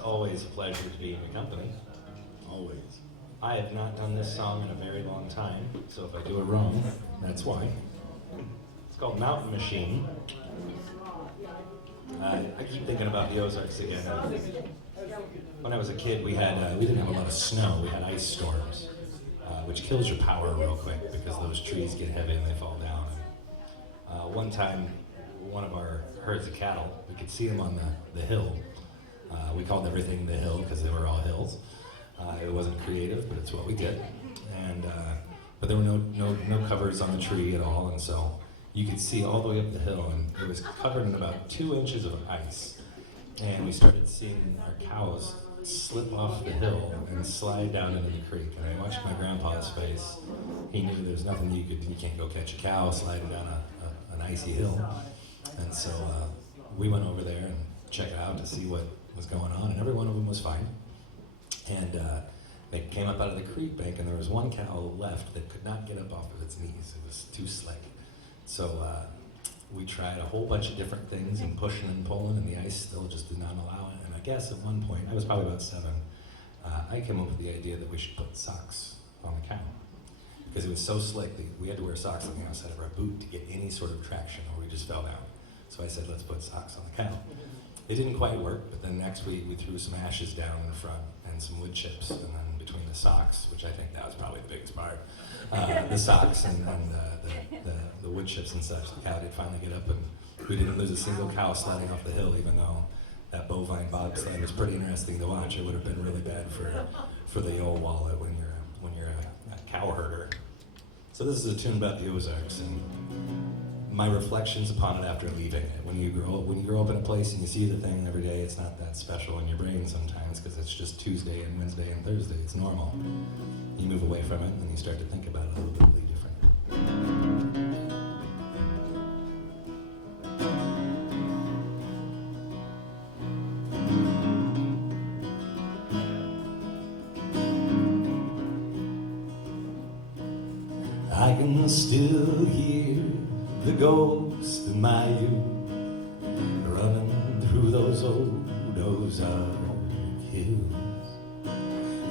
always a pleasure to be in your company. Always. I have not done this song in a very long time, so if I do it wrong, that's why. It's called Mountain Machine. I keep thinking about the Ozarks again. When I was a kid, we didn't have a lot of snow. We had ice storms, which kills your power real quick because those trees get heavy and they fall down. One time, one of our herds of cattle, we could see them on the hill. We called everything the hill because they were all hills. It wasn't creative, but it's what we did. And but there were no covers on the tree at all, and so you could see all the way up the hill, and it was covered in about 2 inches of ice. And we started seeing our cows slip off the hill and slide down into the creek. And I watched my grandpa's face. He knew there's nothing you can't go catch a cow sliding down an icy hill. And so we went over there and checked out to see what was going on, and every one of them was fine. And they came up out of the creek bank, and there was one cow left that could not get up off of its knees. It was too slick. So we tried a whole bunch of different things and pushing and pulling, and the ice still just did not allow it. And I guess at one point, I was probably about 7, I came up with the idea that we should put socks on the cow. Because it was so slick that we had to wear socks on the outside of our boot to get any sort of traction, or we just fell down. So I said, let's put socks on the cow. It didn't quite work, but then next week we threw some ashes down in front and some wood chips, and then between the socks, which I think that was probably the biggest part, the socks and the wood chips and such, the cow did finally get up, and we didn't lose a single cow sliding off the hill, even though that bovine bobsled was pretty interesting to watch. It would have been really bad for the old wallet when you're a cow herder. So this is a tune about the Ozarks, and my reflections upon it after leaving it. When you grow up in a place and you see the thing every day, it's not that special in your brain sometimes because it's just Tuesday and Wednesday and Thursday. It's normal. You move away from it and you start to think about it a little bit different. I can still hear the ghost of my youth running through those old Ozark hills.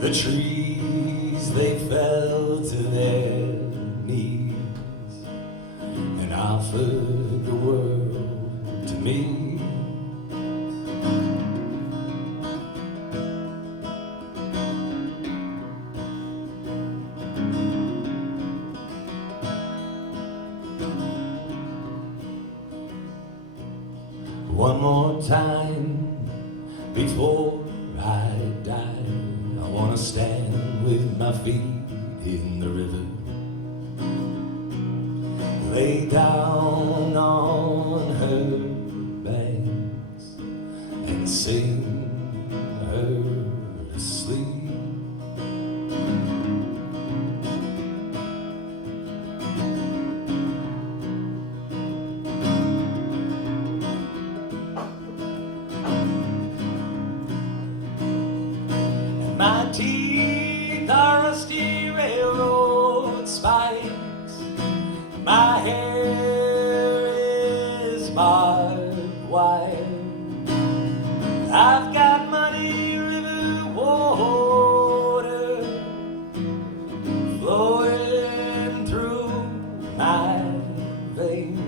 The trees, they fell to their knees and offered the world to me. One more time before I die, I want to stand with my feet in the river, lay down on her banks and sing her to sleep. My teeth are rusty railroad spikes. My hair is barbed wire. I've got muddy river water flowing through my veins.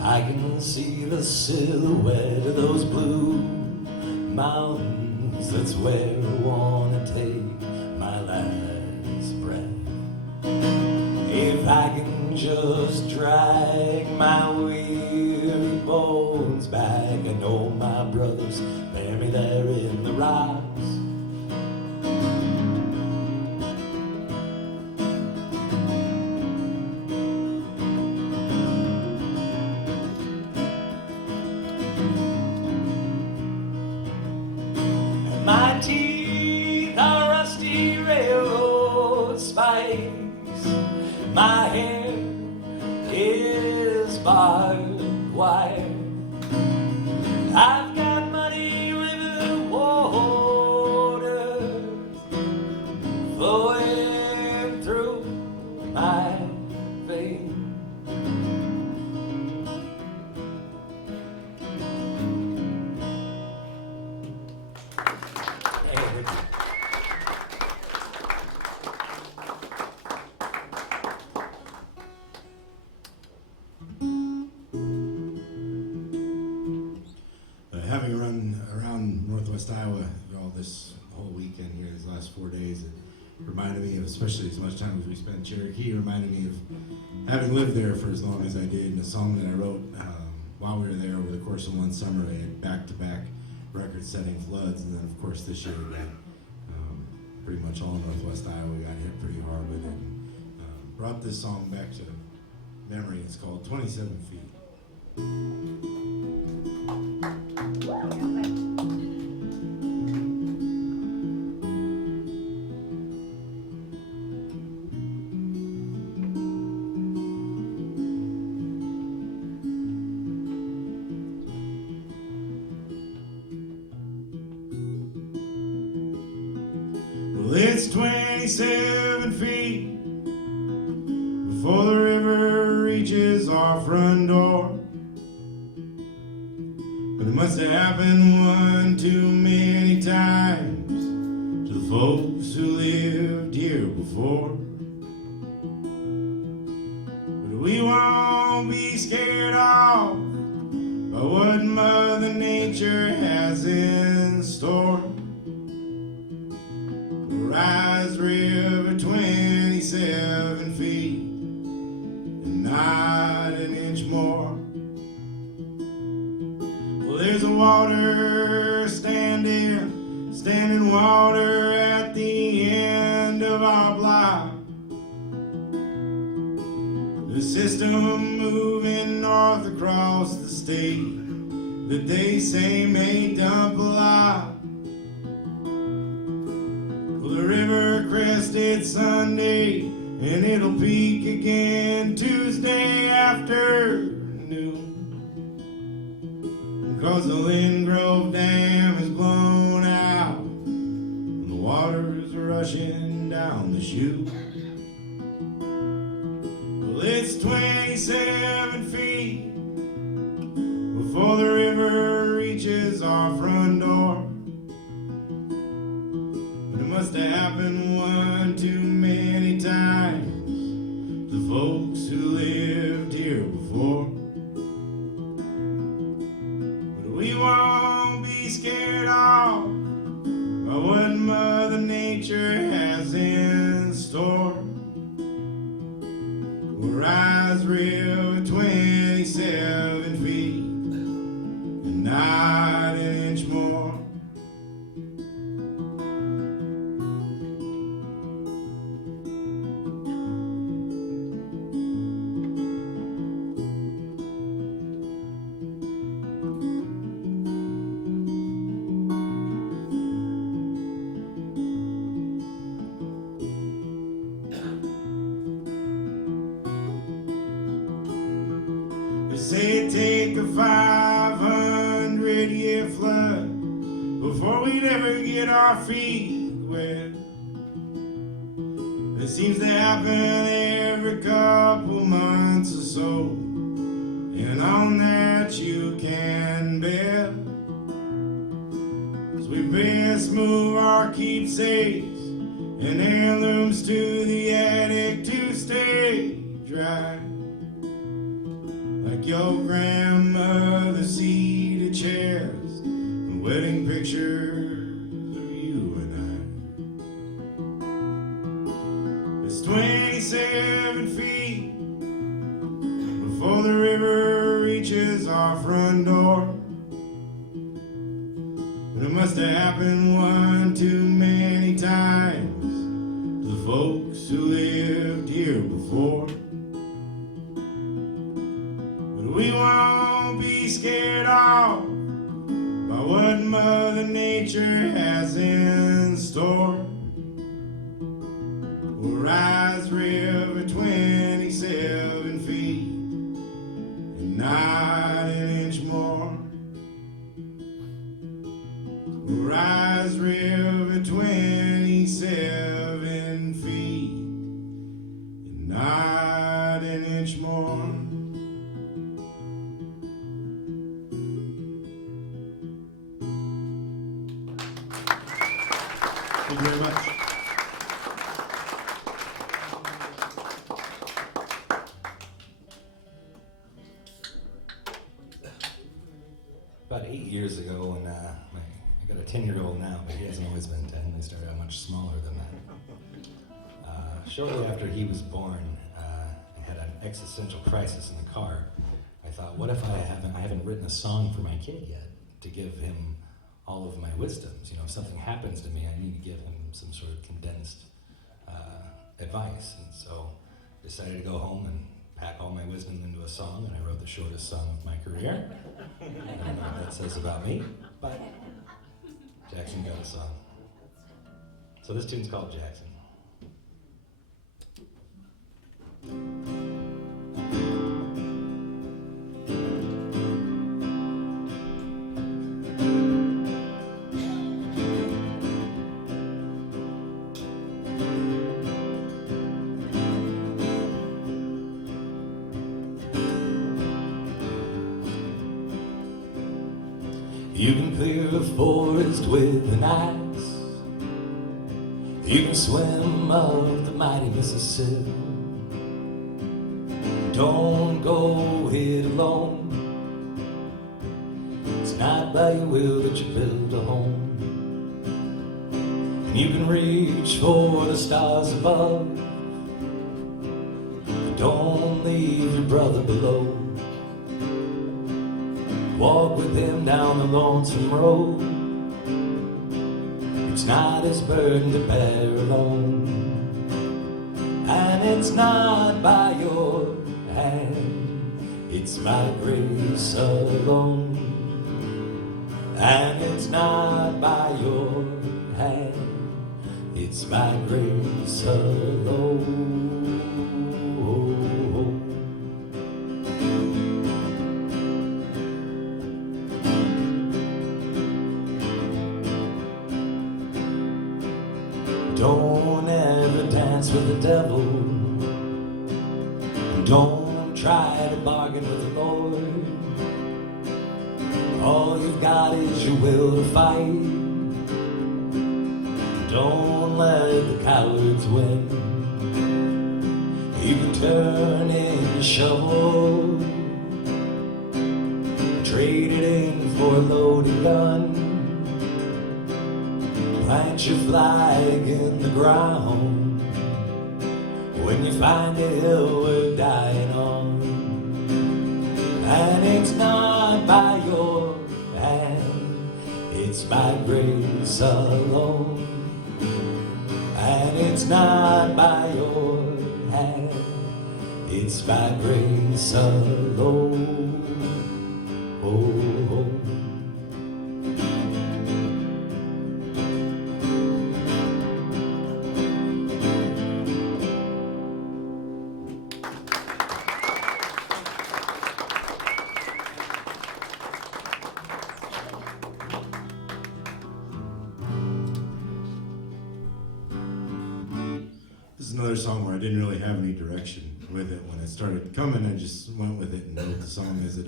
I can see the silhouette of those blue mountains. That's where I want to take my last breath. If I can just drag my weary bones back, I know my brothers bear me there in the rocks. My teeth are rusty railroad spikes. My hair is barbed wire. I've got muddy river water all this whole weekend here, these last 4 days. It reminded me of, especially as much time as we spent in Cherokee, reminded me of having lived there for as long as I did. And a song that I wrote while we were there over the course of one summer, I had back-to-back record-setting floods, and then of course this year we got pretty much all Northwest Iowa got hit pretty hard with it. And, brought this song back to memory. It's called 27 Feet. Well, it's 27 feet before the river reaches our front door. But it must have happened one too many times to the folks who lived here before. But we won't be scared off by what Mother Nature has in store. Rise River 27 feet and not an inch more. Well, there's a water standing water at the end of our block. The system moving north across the state that they say may dump a lot. The river crested Sunday, and it'll peak again Tuesday afternoon. 'Cause the Lynn Grove Dam is blown out, and the water's rushing down the chute. Well, it's 27 feet before the river reaches our front door. It must have happened one too many times to folks who lived here before. But we won't be scared off by what Mother Nature has in store. We'll rise River 27 feet and not an inch more. Say it take a 500-year flood before we'd ever get our feet wet. It seems to happen every couple months or so, and on that you can bet. 'Cause we best move our keepsakes and heirlooms to the attic to stay dry. Like your grandmother's cedar chairs and wedding pictures of you and I. It's 27 feet before the river reaches our front door. But it must have happened one too many times to the folks who lived here before. We won't be scared off by what Mother Nature has in store. We'll rise River 27 feet and not an inch more. We'll rise River 27 feet and not an inch more. Thank you very much. About 8 years ago, when I got a 10-year-old now, but he hasn't much smaller than that. Shortly after he was born, I had an existential crisis in the car. I thought, what if I haven't written a song for my kid yet to give him all of my wisdoms? You know, if something happens to me, I need to give him some sort of condensed advice. And so I decided to go home and pack all my wisdom into a song, and I wrote the shortest song of my career. I don't know what that says about me, but Jackson got a song. So this tune's called Jackson. You can clear a forest with an axe. You can swim up the mighty Mississippi. Don't go it alone. It's not by your will that you build a home. And you can reach for the stars above, but don't leave your brother below. Walk with him down the lonesome road. It's not his burden to bear alone, and it's not by your hand, it's by grace alone. And it's not by your hand, it's by grace alone. Don't ever dance with the devil. Don't try to bargain with the Lord. All you've got is your will to fight. Don't let the cowards win. You can turn in your shovel, trade it in for a loaded gun. Plant your flag in the ground when you find a hill worth dying on. And it's not by your hand, it's by grace alone. And it's not by your hand, it's by grace alone. Oh, oh. This is another song where I didn't really have any direction with it. When it started coming, I just went with it and wrote the song as it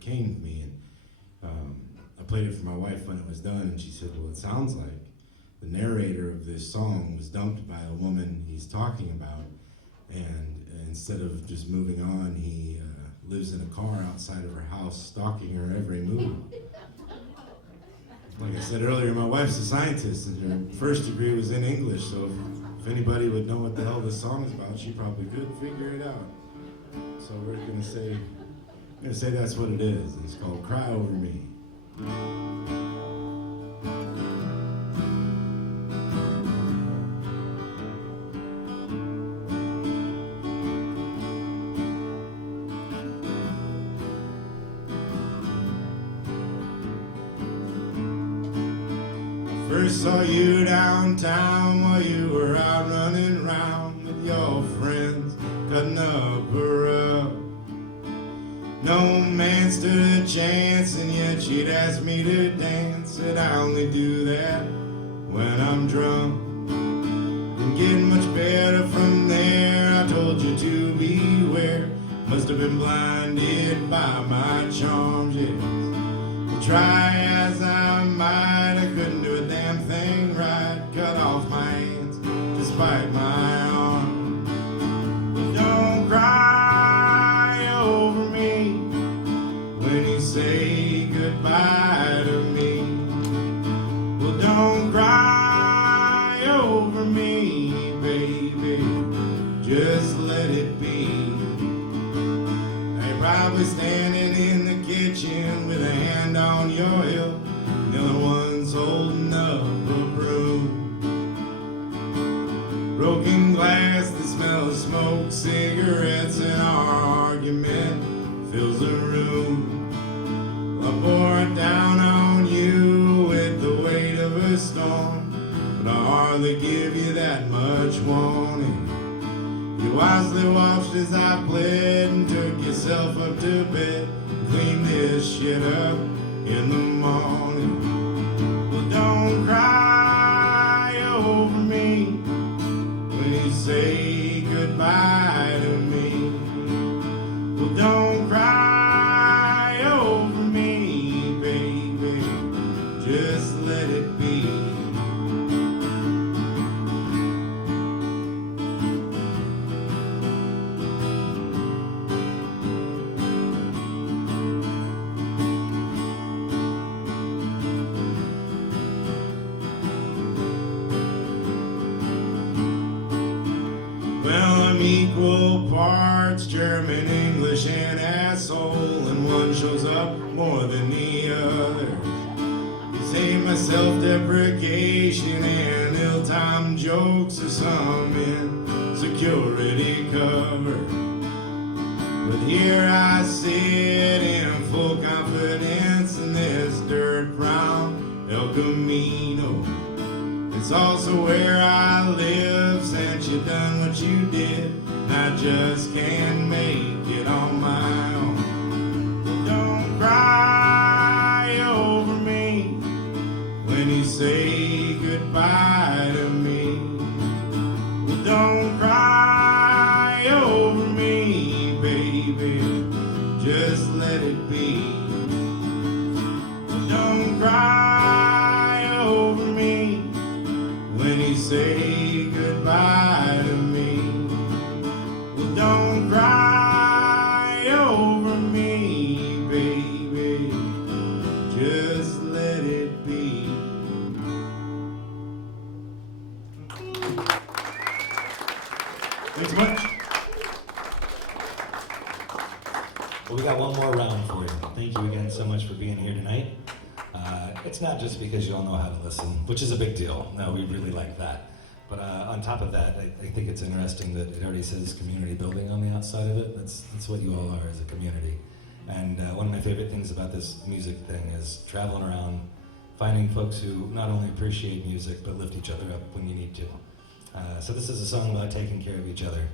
came to me. And I played it for my wife when it was done, and she said, well, it sounds like the narrator of this song was dumped by a woman he's talking about, and instead of just moving on, he lives in a car outside of her house, stalking her every move. Like I said earlier, my wife's a scientist, and her first degree was in English, so if anybody would know what the hell this song is about, she probably could figure it out. So we're gonna say that's what it is. It's called Cry Over Me. First saw you downtown while you were out running around with your friends, cutting up a rug. No man stood a chance, and yet she'd ask me to dance. Said I only do that when I'm drunk. Didn't get much better from there. I told you to beware. Must have been blinded by my charms, yes. Well, try as I might, I couldn't do a damn thing right. Cut off my hands despite my arm. But don't cry over me when you say goodbye to me. Well, don't cry just let it be. They're probably standing in the kitchen with a hand on your hip, the other one's holding up a broom. Broken glass, the smell of smoke, cigarettes, and our argument fills the room. I pour it down on you with the weight of a storm, but I hardly give you that much warning. You wisely watched as I pled and took yourself up to bed. Clean this shit up in the morning. Well, don't cry over me when you say goodbye to me. Well, don't cry over me, baby, just let it be. Well, I'm equal parts German, English, and asshole, and one shows up more than the other. You say my self-deprecation and ill-timed jokes are some insecurity cover. But here I sit in full confidence in this dirt brown El Camino. It's also where I live since you done what you did, and I just can't make it on my own. Well, don't cry over me when you say goodbye to me. Well, don't cry over me, baby, just let it be. Well, don't cry over me when you say goodbye to me. Well, don't cry over me, baby, just let it be. Thanks so much. Well, we got one more round for you. Thank you again so much for being here tonight. It's not just because you all know how to listen, which is a big deal. No, we really like that. But on top of that, I think it's interesting that it already says community building on the outside of it. That's what you all are as a community. And one of my favorite things about this music thing is traveling around, finding folks who not only appreciate music, but lift each other up when you need to. So this is a song about taking care of each other.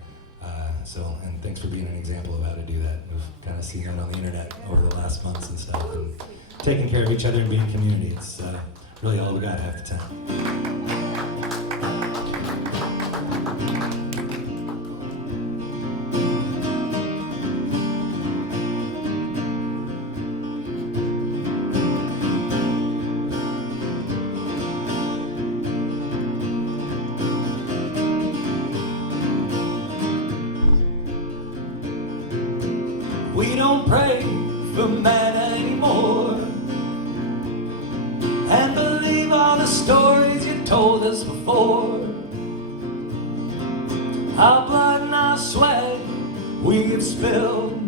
And thanks for being an example of how to do that. We've kind of seen that on the internet over the last months and stuff. And taking care of each other and being community, it's really all we got half the time. We don't pray for men anymore and believe all the stories you told us before. Our blood and our sweat we have spilled,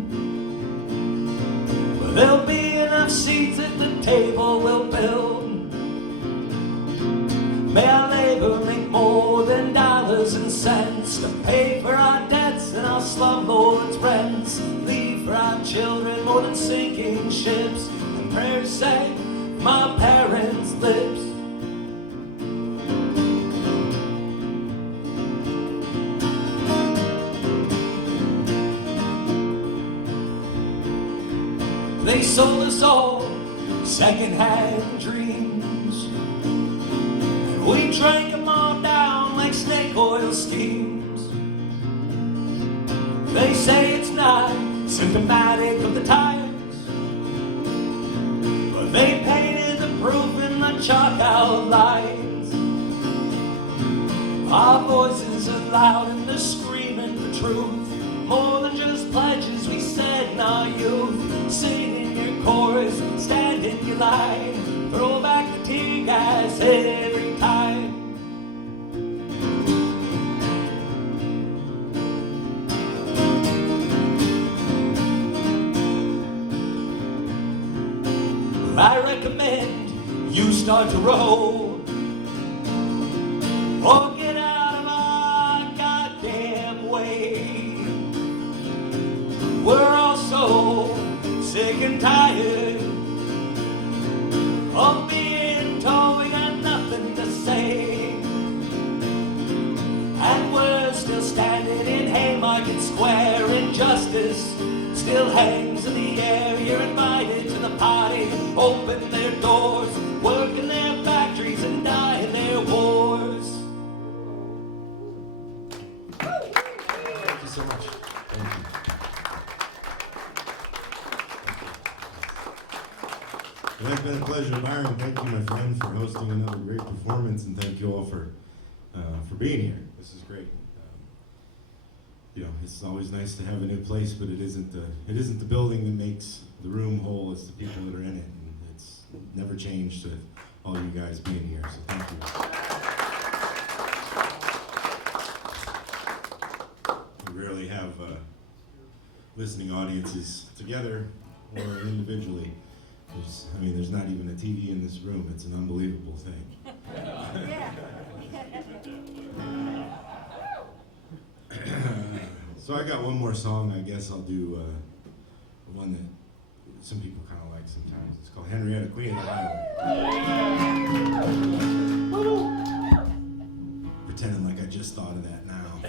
but there'll be enough seats at the table we'll build. May our labor make more than dollars and cents to pay for our debts and our slumlords' rents. Leave for our children more than sinking ships, and prayers say from our parents' lips. They sold us all second-hand dreams, and we drank them all down like snake oil schemes. They say it's not symptomatic of the times, but they painted the proof in the chalk outlines. Our voices are loud and they're screaming for truth, more than just pledges we said in our youth. Sing in your chorus, stand in your line, throw back the tear gas every time. start to roll. Oh, get out of our goddamn way. We're all so sick and tired of being told we got nothing to say. And we're still standing in Haymarket Square. Injustice still hangs in the air. You're invited to the party, open their doors, work in their factories and die in their wars. Thank you so much. Thank you. Well, it's been a pleasure, Byron. Thank you, my friend, for hosting another great performance, and thank you all for being here. This is great. You know, it's always nice to have a new place, but it isn't the building that makes the room whole. It's the people that are in it, and it's never changed with all you guys being here. So thank you. We rarely have listening audiences together or individually. There's not even a TV in this room. It's an unbelievable thing. So I got one more song. I guess I'll do one that some people kind of like sometimes. It's called Henrietta, Queen of the Highway. Pretending like I just thought of that now.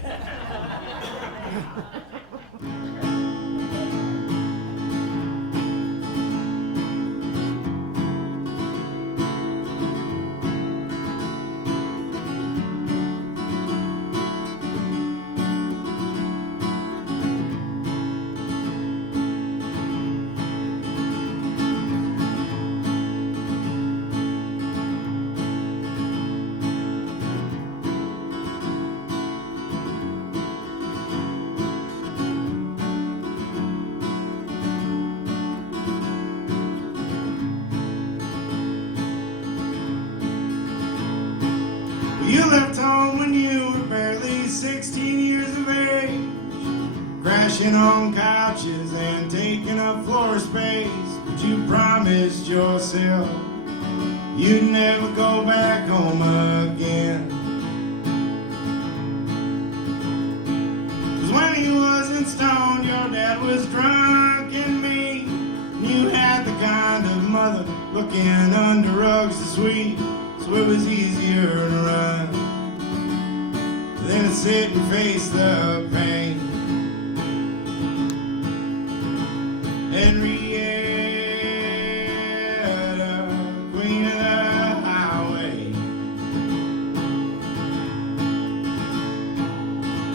You left home when you were barely 16 years of age, crashing on couches and taking up floor space. But you promised yourself you'd never go back home again. 'Cause when he wasn't stoned, your dad was drunk and mean. You had the kind of mother looking under rugs to sweep, so it was easier to run than to sit and face the pain. Henrietta, Queen of the Highway.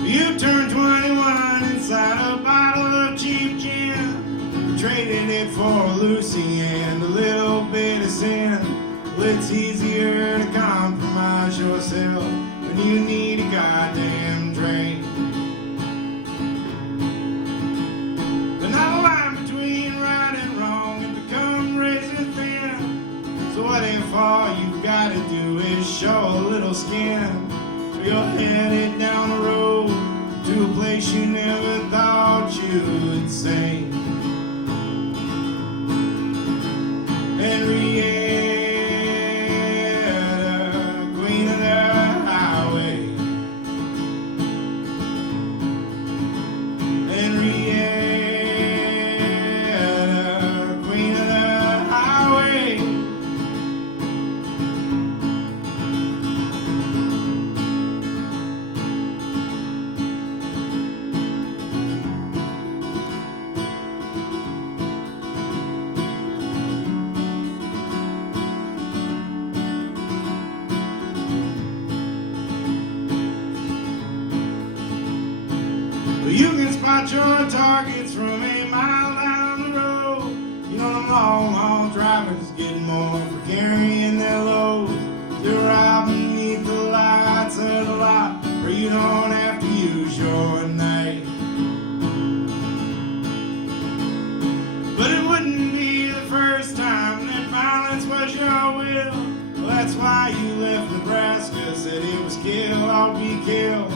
You turned 21 inside a bottle of cheap gin, traded it for Lucy and a little bit of sin. Well, it's easier to compromise yourself when you need a goddamn drink. But not a line between right and wrong and become razor thin. So what if all you've got to do is show a little skin? Or you're headed down the road to a place you never thought you'd see. Henrietta, you can spot your targets from a mile down the road. You know them long haul drivers get more for carrying their loads. They're right beneath the lights of the lot, or you don't have to use your knife. But it wouldn't be the first time that violence was your will. Well, that's why you left Nebraska, said it was kill or be killed.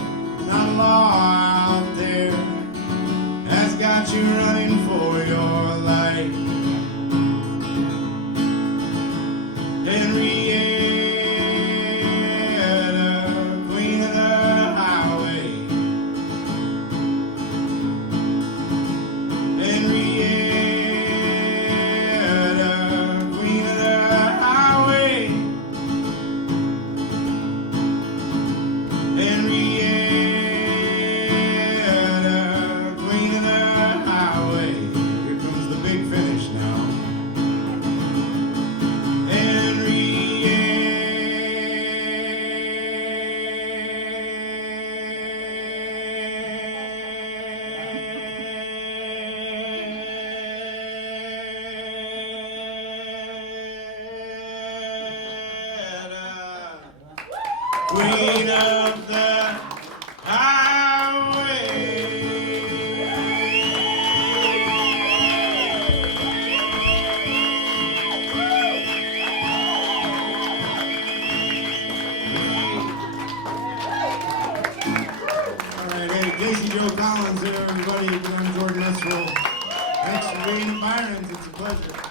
Not a law out there has got you running for your life. Henrietta, Queen of the highway. All right, hey, Casey Joe Collins there, everybody. I'm Jordan Messerole. Thanks for being at Byron's. It's a pleasure.